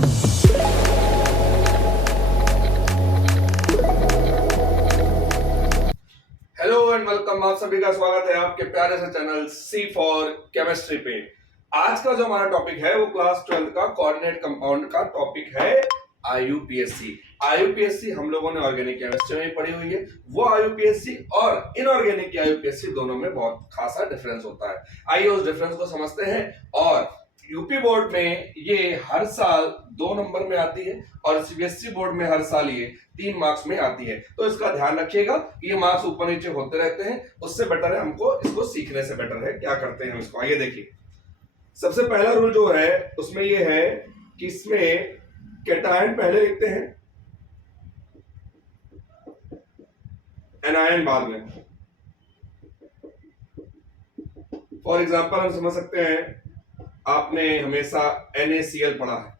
Hello and welcome, आप सभी का स्वागत है आपके प्यारे से चैनल सी फॉर केमिस्ट्री पे। आज का जो हमारा टॉपिक है वो क्लास 12 का कोऑर्डिनेट कंपाउंड का टॉपिक है आईयूपीएसी। आईयूपीएसी हम लोगों ने ऑर्गेनिक केमिस्ट्री में पढ़ी हुई है। वो आईयूपीएसी और इनऑर्गेनिक आईयूपीएसी दोनों में बहुत खासा डिफरेंस होता है। आइए उस डिफरेंस को समझते हैं। और यूपी बोर्ड में ये हर साल 2 नंबर में आती है और सीबीएसई बोर्ड में हर साल ये 3 मार्क्स में आती है। तो इसका ध्यान रखिएगा, ये मार्क्स ऊपर नीचे होते रहते हैं, उससे बेटर है हमको इसको सीखने से बेटर है क्या करते हैं हम इसको। आइए देखिए, सबसे पहला रूल जो है उसमें ये है कि इसमें कैटायन पहले लिखते हैं, एनायन बाद में। फॉर एग्जांपल हम समझ सकते हैं, आपने हमेशा NaCl पढ़ा है।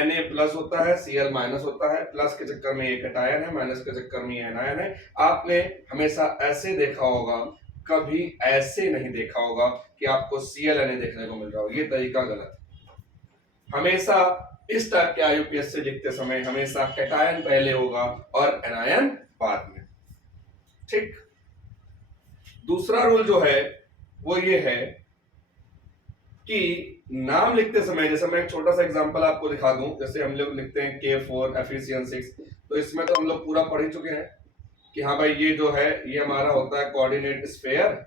Na प्लस होता है, Cl माइनस होता है। प्लस के चक्कर में ये कैटायन है, माइनस के चक्कर में ये एनायन है। आपने हमेशा ऐसे देखा होगा, कभी ऐसे नहीं देखा होगा कि आपको Cl Na देखने को मिल रहा हो। ये तरीका गलत है। हमेशा इस टाइप के आईयूपीएस से लिखते समय हमेशा कैटायन पहले होगा और एनायन बाद में। ठीक। दूसरा रूल जो है वो ये है कि नाम लिखते समय, जैसे मैं एक छोटा सा एग्जांपल आपको दिखा दूं, जैसे हम लोग लिखते हैं K4 Fe6, तो इसमें तो हम लोग पूरा पढ़ ही चुके हैं कि हाँ भाई ये जो है ये हमारा होता है कोऑर्डिनेट स्फीयर,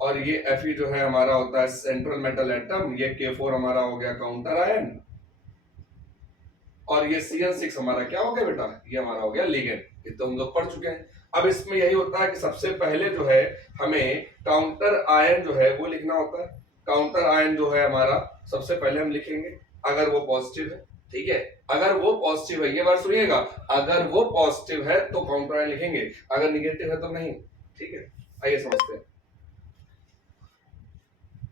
और ये Fe जो है हमारा होता है सेंट्रल मेटल एटम, ये K4 हमारा हो गया काउंटर आयन, और ये Cn6 हमारा क्या हो गया बेटा, ये हमारा हो गया लिगेंड। ये तो हम लोग पढ़ चुके हैं। अब इसमें यही होता है कि सबसे पहले जो है हमें काउंटर आयन जो है वो लिखना होता है। काउंटर आयन जो है हमारा सबसे पहले हम लिखेंगे अगर वो पॉजिटिव है। ठीक है, अगर वो पॉजिटिव है, ये बात सुनिएगा, अगर वो पॉजिटिव है तो काउंटर आयन लिखेंगे, अगर निगेटिव है तो नहीं। ठीक है, आइए समझते हैं।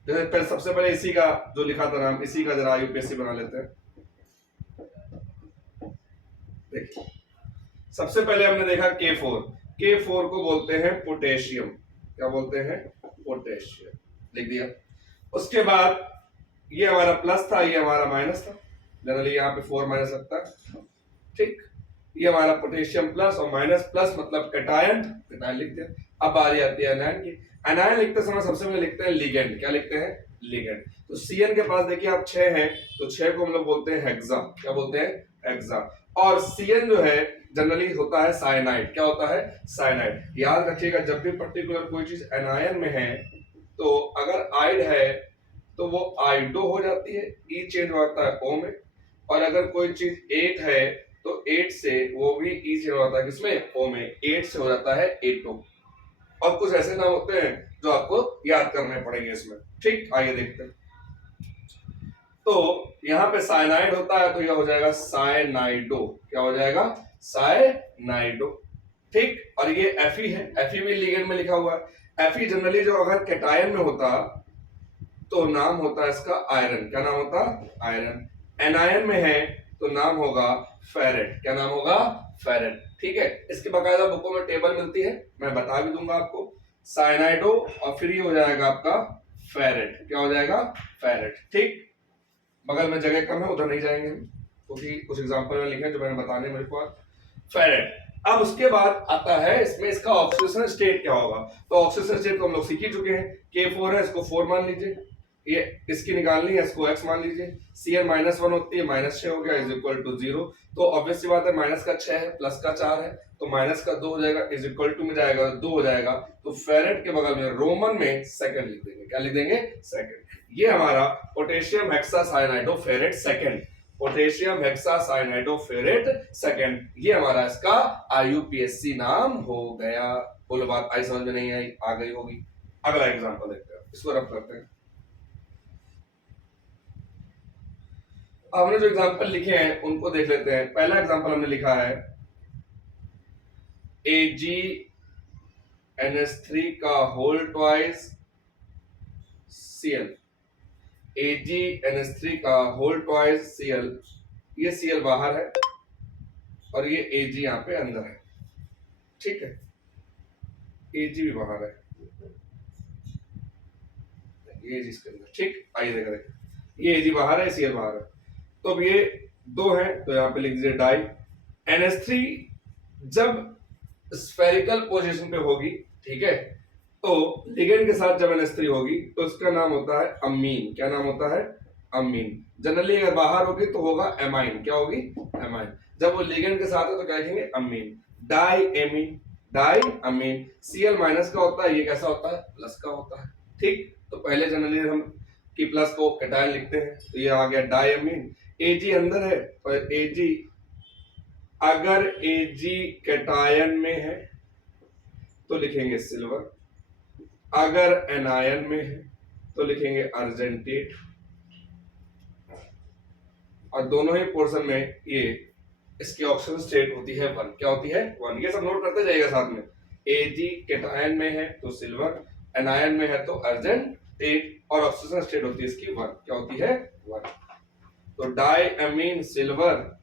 जैसे सबसे पहले इसी का जो लिखा था नाम, इसी का जरा यूपीएससी बना लेते हैं। देखिए, सबसे पहले हमने देखा K4। K4 को बोलते हैं पोटेशियम। क्या बोलते हैं? पोटेशियम। लिख दिया। उसके बाद ये हमारा प्लस था, ये हमारा माइनस था। जनरली यहाँ पे 4 माइनस लगता है। ठीक, ये हमारा पोटेशियम प्लस और माइनस, प्लस मतलब कैटायन, कैटायन लिख दिया। अब बारी आती है एनायन की। एनायन लिखते समय सबसे पहले लिखते हैं लिगेंड। क्या लिखते हैं? लिगेंड। तो Cn के पास देखिए आप 6 हैं, तो 6 को हम लोग बोलते हैं हेक्सा। क्या बोलते हैं? हेक्सा। और Cn जो है जनरली होता है साइनाइड। क्या होता है? साइनाइड। याद रखिएगा, जब भी पर्टिकुलर कोई चीज एनायन में है तो अगर आइड है तो वो आइडो हो जाती है, ई चेंज होता है ओ में। और अगर कोई चीज 8 है तो 8 से वो भी ई चेंज होता है किसमें? ओ में। 8 से हो जाता है एटो। और कुछ ऐसे नाम होते हैं जो आपको याद करने पड़ेंगे इसमें। ठीक, आइए देखते हैं। तो यहाँ पे साइनाइड होता है तो यह हो जाएगा साइनाइडो। क्या हो जाएगा? साइनाइडो। ठीक, और ये Fe है, Fe भी लिगेंड में लिखा हुआ है। Fe जनरली जो अगर कैटायन में होता तो नाम होता है इसका आयरन। क्या नाम होता? आयरन। एनायन में है तो नाम होगा फेरेट। क्या नाम होगा? फेरेट। ठीक है, इसकी बकायदा बुकों में टेबल मिलती है, मैं बता भी दूंगा आपको। साइनाइडो और फिर ये हो जाएगा आपका फेरेट। क्या हो जाएगा? फेरेट। ठीक, बगल में जगह कम है, उधर नहीं जाएंगे हम, क्योंकि कुछ एग्जांपल में लिखे जो मैंने बताने मेरे को। फेरेट। अब उसके बाद आता है इसमें इसका ऑक्सीडेशन स्टेट क्या होगा। तो ऑक्सीडेशन स्टेट को हम लोग सीख ही चुके हैं। K4 है, इसको 4 मान लीजिए, ये इसकी निकालनी है, इसको x मान लीजिए। Cn -1 होती है, -6 हो गया इज इक्वल टू 0। तो ऑब्वियस सी बात है, माइनस का 6 है, प्लस का 4 है, तो माइनस का 2 हो जाएगा, इज इक्वल टू में जाएगा 2 हो जाएगा। तो फेरेट के बगल में रोमन में सेकंड लिख देंगे। क्या लिख देंगे? सेकंड। ये हमारा potassium hexacyanido ferrate second. Potassium hexacyanido ferrate second, ये हमारा इसका आईयूपीएससी नाम हो गया। बोलो बात आई समझ में? नहीं आई? आ गई होगी। अगला एग्जांपल देखते हैं, इसको रफ करते हैं। हमने जो एग्जांपल लिखे हैं उनको देख लेते हैं। पहला एग्जांपल हमने लिखा है AgNH3 का होल ट्वाइस Cl। AgNH3 का होल ट्वाइस Cl। ये Cl बाहर है और ये Ag यहाँ पे अंदर है। ठीक है, Ag भी बाहर है, ये इसके अंदर। ठीक, आइए देखा देखा, ये Ag बाहर है, Cl बाहर है, तो अब ये दो है तो यहाँ पे लिख दीजिए डाई। NH3 जब स्फेरिकल पोजीशन पे होगी, ठीक है, तो लिगेंड के साथ जब NH3 होगी तो इसका नाम होता है अमीन। क्या नाम होता है? अमीन। जनरली अगर बाहर होगी तो होगा एमाइन। क्या होगी? एमाइन। जब वो लिगेंड के साथ है तो क्या लिखेंगे? अमीन। डाई एमीन, डाई अमीन। Cl माइनस का होता है, ये कैसा होता है? प्लस का होता है। ठीक, तो पहले जनरली हम कि प्लस को कैटायन लिखते हैं, तो ये आ गया डाई अमीन। Ag अंदर है तो Ag, अगर Ag कैटायन में है तो लिखेंगे सिल्वर, अगर एनायन में है तो लिखेंगे अर्जेंटेट, और दोनों ही पोर्शन में ये इसकी ऑक्सीजन स्टेट होती है 1। क्या होती है? 1। ये सब नोट करते जाइएगा साथ में। Ag कैटायन में है तो सिल्वर, एनायन में है तो अर्जेंटेट, और ऑक्सीजन स्टेट होती है इसकी 1। क्या होती है? 1। तो डाई अमीन सिल्वर,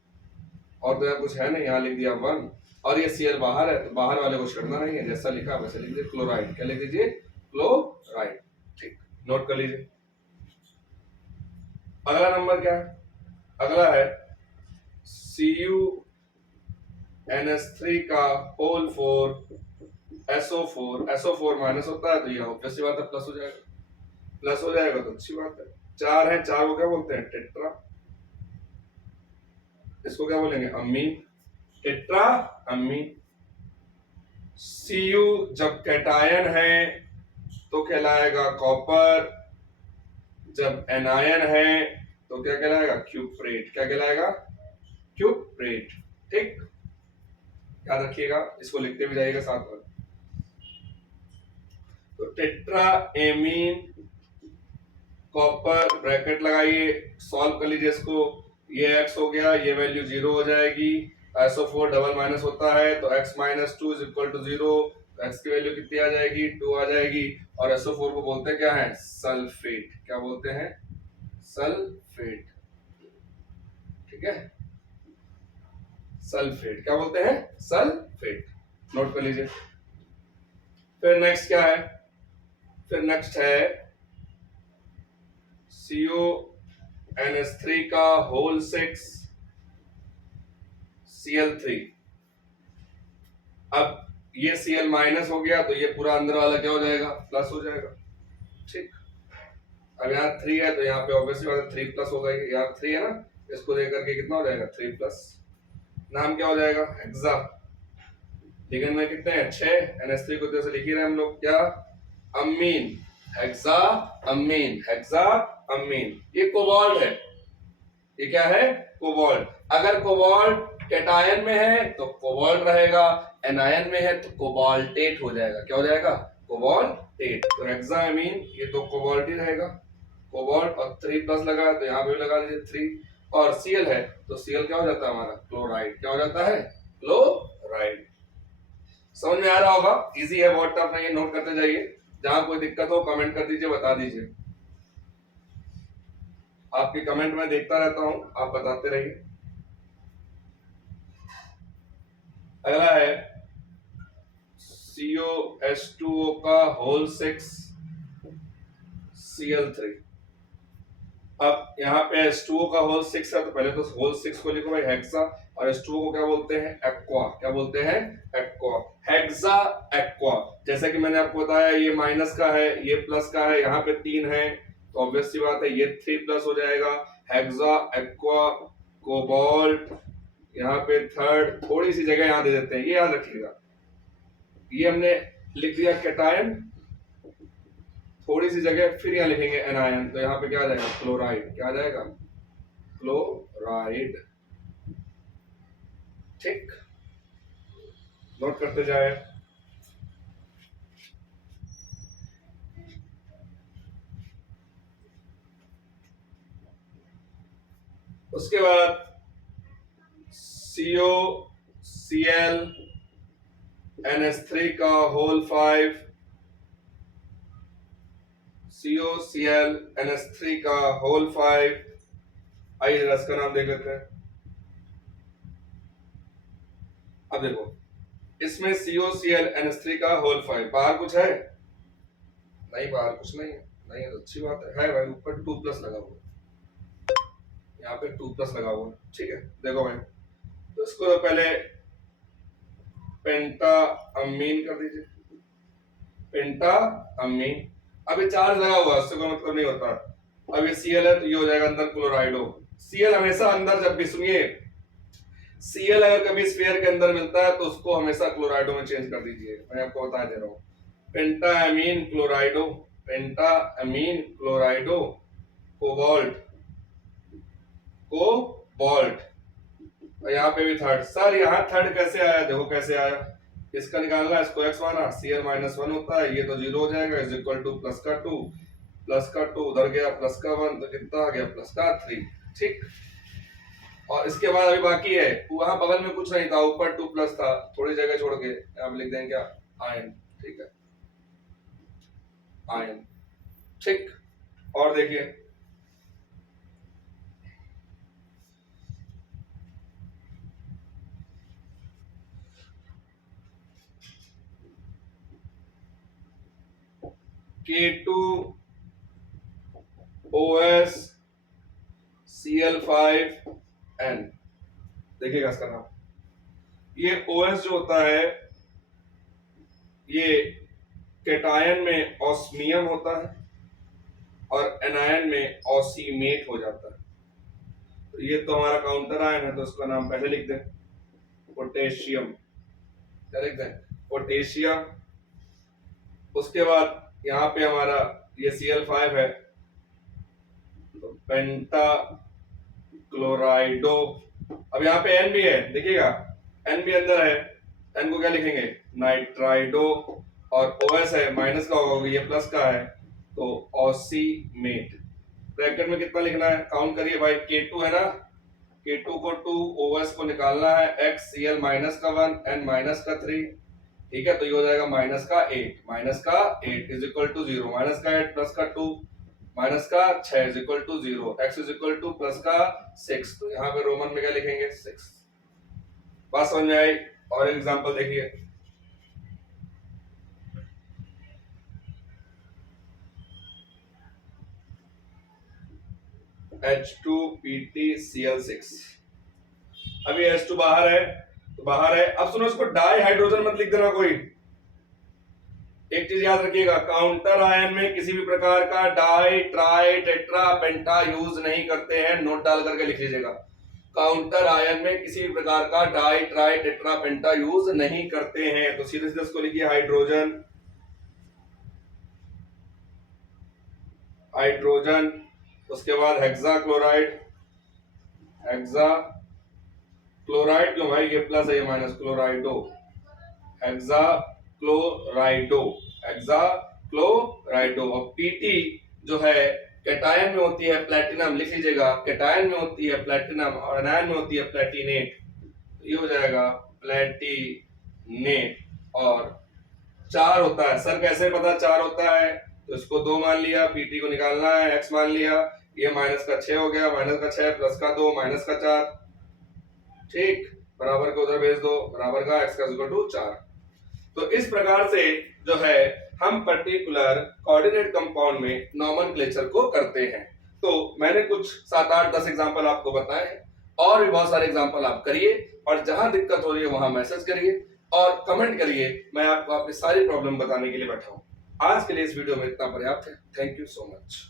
और तो यहाँ कुछ है नहीं, यहाँ लिख दिया 1, और ये Cl बाहर है तो बाहर वाले को छोड़ना नहीं है, जैसा लिखा वैसे लिख दीजिए क्लोराइड। क्या लिख दीजिए? क्लोराइड। ठीक, नोट कर लीजिए। अगला नंबर क्या है? अगला है CuNH3 का होल 4 SO4। SO4 माइनस होता है तो ये ऑब्वियस बात है प्लस हो जाएगा, प्लस हो जाएगा तो अच्छी बात है। 4 है, 4 को क्या बोलते हैं? टेट्रा। इसको क्या बोलेंगे? अमीन, टेट्रा अमीन। Cu जब कैटायन है तो कहलाएगा कॉपर, जब एनायन है तो क्या कहलाएगा? क्यूप्रेट। क्या कहलाएगा? क्यूप्रेट। ठीक, याद रखिएगा, इसको लिखते भी जाइएगा साथ में। तो टेट्रा एमीन कॉपर, ब्रैकेट लगाइए, सॉल्व कर लीजिए इसको। ये x हो गया, ये वैल्यू 0 हो जाएगी। SO4 डबल माइनस होता है तो x minus 2 is equal to 0। x की वैल्यू कितनी आ जाएगी? 2 आ जाएगी। और SO4 को बोलते हैं क्या है? सल्फेट। क्या बोलते हैं? सल्फेट। ठीक है, सल्फेट। क्या बोलते हैं? सल्फेट। नोट कर लीजिए। फिर नेक्स्ट क्या है? फिर नेक्स्ट है CuNH3 का होल 6 Cl3। अब ये Cl माइनस हो गया तो ये पूरा अंदर वाला क्या हो जाएगा? प्लस हो जाएगा। ठीक, अब यहाँ 3 है तो यहाँ पे ऑब्वियसली बात है 3 प्लस होगा। यहाँ 3 है ना, इसको देकर के कितना हो जाएगा? 3 प्लस। नाम क्या हो जाएगा? हेक्सा। लेकिन में कितने हैं? 6। NH3 को जैसे लिख ही रहे हम लोग, क्या? अमीन, हेक्सा अमीन, हेक्सा अमीन। ये कोबाल्ट है। ये क्या है? कोबाल्ट। अगर कोबाल्ट कैटायन में है तो कोबाल्ट रहेगा, एनायन में है तो कोबाल्टेट हो जाएगा। क्या हो जाएगा? कोबाल्टेट। तो हेक्सा अमीन, ये तो कोबाल्ट ही रहेगा। कोबाल्ट और 3 प्लस लगा तो यहाँ पे भी लगा दीजिए 3। और Cl है तो Cl क्या हो जाता है हमारा? क्लोराइड। क्या हो जाता है? क्लोराइड। समझ में आ रहा होगा? इजी है, बहुत टफ नहीं है। नोट करते जाइए, जहां कोई दिक्कत हो कमेंट कर दीजिए, बता दीजिए। आपके कमेंट में देखता रहता हूं, आप बताते रहिए। अगला है COH2O का होल 6 Cl3। अब यहाँ पे H2O का होल 6 है तो पहले तो होल 6 को लिखो भाई, हेक्सा। और H2O को क्या बोलते हैं? एक्वा। क्या बोलते हैं? Aqua, hexa aqua. जैसे कि मैंने आपको बताया, ये माइनस का है, ये प्लस का है, यहाँ पे 3 है तो ऑब्वियस सी बात है ये 3 प्लस हो जाएगा। हेक्सा एक्वा कोबाल्ट, यहाँ पे थर्ड, थोड़ी सी जगह यहाँ दे देते हैं, ये याद रखिएगा। ये हमने लिख दिया कैटायन, थोड़ी सी जगह फिर यहाँ लिखेंगे एनायन, तो यहाँ पे क्या आ जाएगा? क्लोराइड। क्या आ जाएगा? क्लोराइड। ठीक, नोट करते जाए। उसके बाद COCl NH3 का होल 5, COCl NH3 का होल 5। आइए रस का नाम देख लेते हैं। अब देखो, इसमें COCl NH3 का होल 5, बाहर कुछ है? नहीं, बाहर कुछ नहीं है। नहीं है तो अच्छी बात है भाई, ऊपर 2 प्लस लगा हुआ। यहाँ पे 2 प्लस लगा हुआ है, ठीक है। देखो भाई, तो इसको पहले पेंटा अमीन कर दीजिए, पेंटा अमीन। अभी चार्ज लगा हुआ है, उससे कोई मतलब नहीं होता। अब ये Cl है तो ये हो जाएगा अंदर क्लोराइडो। Cl हमेशा अंदर, जब भी सुनिए, Cl अगर कभी स्फीयर के अंदर मिलता है तो उसको हमेशा क्लोराइडो में चेंज कर दीजिए, मैं आपको बता दे रहा हूँ। पेंटा अमीन क्लोराइडो, पेंटा अमीन क्लोराइडो, कोबाल्ट, कोबाल्ट। और यहाँ पे भी थर्ड। सर यहाँ थर्ड कैसे आया? देखो कैसे आया, इसका निकालना है, इसको x माना, Cl -1 होता है, ये तो 0 हो जाएगा, इज इक्वल टू प्लस का 2, प्लस का 2 उधर गया, प्लस का 1, तो कितना आ गया? प्लस का 3, ठीक। और इसके बाद अभी बाकी है, वहां बगल में कुछ नहीं था, ऊपर 2 प्लस था, थोड़ी जगह छोड़ के आप लिख देंगे क्या? आयन, ठीक है, आयन, ठीक। और देखिए K2OS Cl5n, देखिएगा इसका नाम। ये OS जो होता है, ये कैटायन में ऑस्मियम होता है और एनायन में ऑसीमेट हो जाता है। तो ये तो हमारा काउंटर आयन है, तो उसका नाम पहले लिख दें, पोटेशियम। क्या लिख दें? पोटेशियम। उसके बाद यहाँ पे हमारा ये Cl5 है, तो पेंटा क्लोराइडो। अब यहाँ पे N भी है, देखिएगा N भी अंदर है, N को क्या लिखेंगे? नाइट्राइडो। और OS है, माइनस का होगा, ये प्लस का है, तो ऑसीमेट। ब्रैकेट में कितना लिखना है? काउंट करिए भाई, K2 है ना, K2 को 2, OS को निकालना है, X Cl माइनस का 1, N माइनस का 3, ठीक है। तो ये हो जाएगा माइनस का 8, माइनस का 8 इज इक्वल टू 0, माइनस का 8 प्लस का 2 माइनस का 6 is equal to 0, x is equal to plus का 6। तो यहाँ पे रोमन में क्या लिखेंगे? 6। बात समझ में आई? और एग्जांपल देखिए, H2PtCl6। अभी H2 बाहर है, तो बाहर है। अब सुनो, इसको डाई हाइड्रोजन मत लिख देना कोई। एक चीज याद रखिएगा, काउंटर आयन में किसी भी प्रकार का डाई, ट्राई, टेट्रा, पेंटा यूज नहीं करते हैं, नोट डाल करके लिख लीजिएगा। काउंटर आयन में किसी भी प्रकार का डाई, ट्राई, टेट्रा, पेंटा यूज नहीं करते हैं। तो सीधे सीधे इसको लिखिए हाइड्रोजन, हाइड्रोजन। उसके बाद हेक्सा क्लोराइड, हेक्सा क्लोराइड क्यों भाई? ये प्लस है, ये माइनस, क्लोराइडो, हेक्सा क्लोराइडो, हेक्सा क्लोराइडो। और पीटी जो है कैटायन में होती है प्लैटिनम, लिख लीजिएगा, कैटायन में होती है प्लैटिनम और एनायन में होती है प्लैटिनेट। ये हो जाएगा प्लैटिनेट। और 4 होता है, सर कैसे पता 4 होता है? तो इसको 2 मान लिया, पीटी को निकालना है, x मान लिया, ये माइनस का 6 हो गया, माइनस का 6 प्लस का 2 माइनस का 4, ठीक। बराबर को उधर भेज दो, बराबर का x का इक्वल टू 4। तो इस प्रकार से जो है हम पर्टिकुलर कोऑर्डिनेट कंपाउंड में नॉमेनक्लेचर को करते हैं। तो मैंने कुछ 7, 8, 10 एग्जांपल आपको बताए हैं, और भी बहुत सारे एग्जांपल आप करिए, और जहां दिक्कत हो रही है वहां मैसेज करिए और कमेंट करिए, मैं आपको अपनी सारी प्रॉब्लम बताने के लिए बैठा हूं। आज के लिए इस वीडियो में इतना पर्याप्त है। Thank you so much.